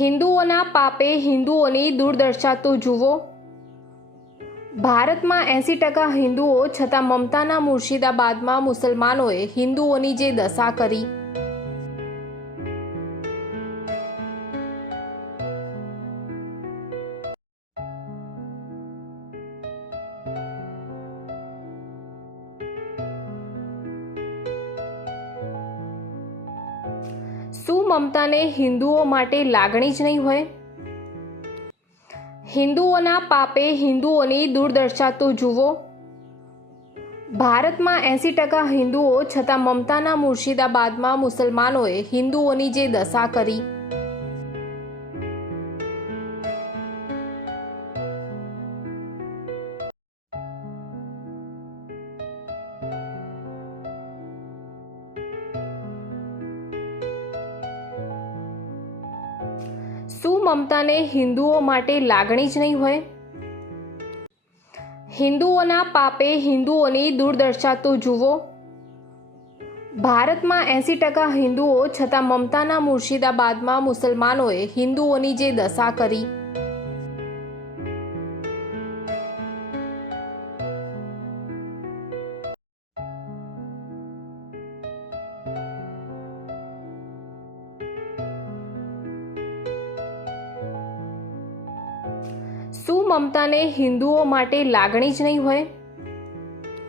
હિન્દુઓના પાપે હિન્દુઓની દુર્દશા તો જુઓ। ભારતમાં 80% હિન્દુઓ છતાં મમતાના મુર્શિદાબાદમાં મુસલમાનોએ હિન્દુઓની જે દશા કરી। શું મમતાને હિન્દુઓ માટે લાગણી જ નહીં હોય? હિન્દુઓના પાપે હિન્દુઓની દુર્દશા તો જુઓ। ભારતમાં 80% હિન્દુઓ છતાં મમતાના મુર્શિદાબાદમાં મુસલમાનોએ હિન્દુઓની જે દશા કરી। શું મમતાને હિન્દુઓ માટે લાગણી જ નહીં હોય? હિન્દુઓના પાપે હિન્દુઓની દુર્દશા તો જુઓ। ભારતમાં 80% હિન્દુઓ છતાં મમતાના મુર્શિદાબાદમાં મુસલમાનોએ હિન્દુઓની જે દશા કરી। શું મમતાને હિન્દુઓ માટે લાગણી જ નહીં હોય?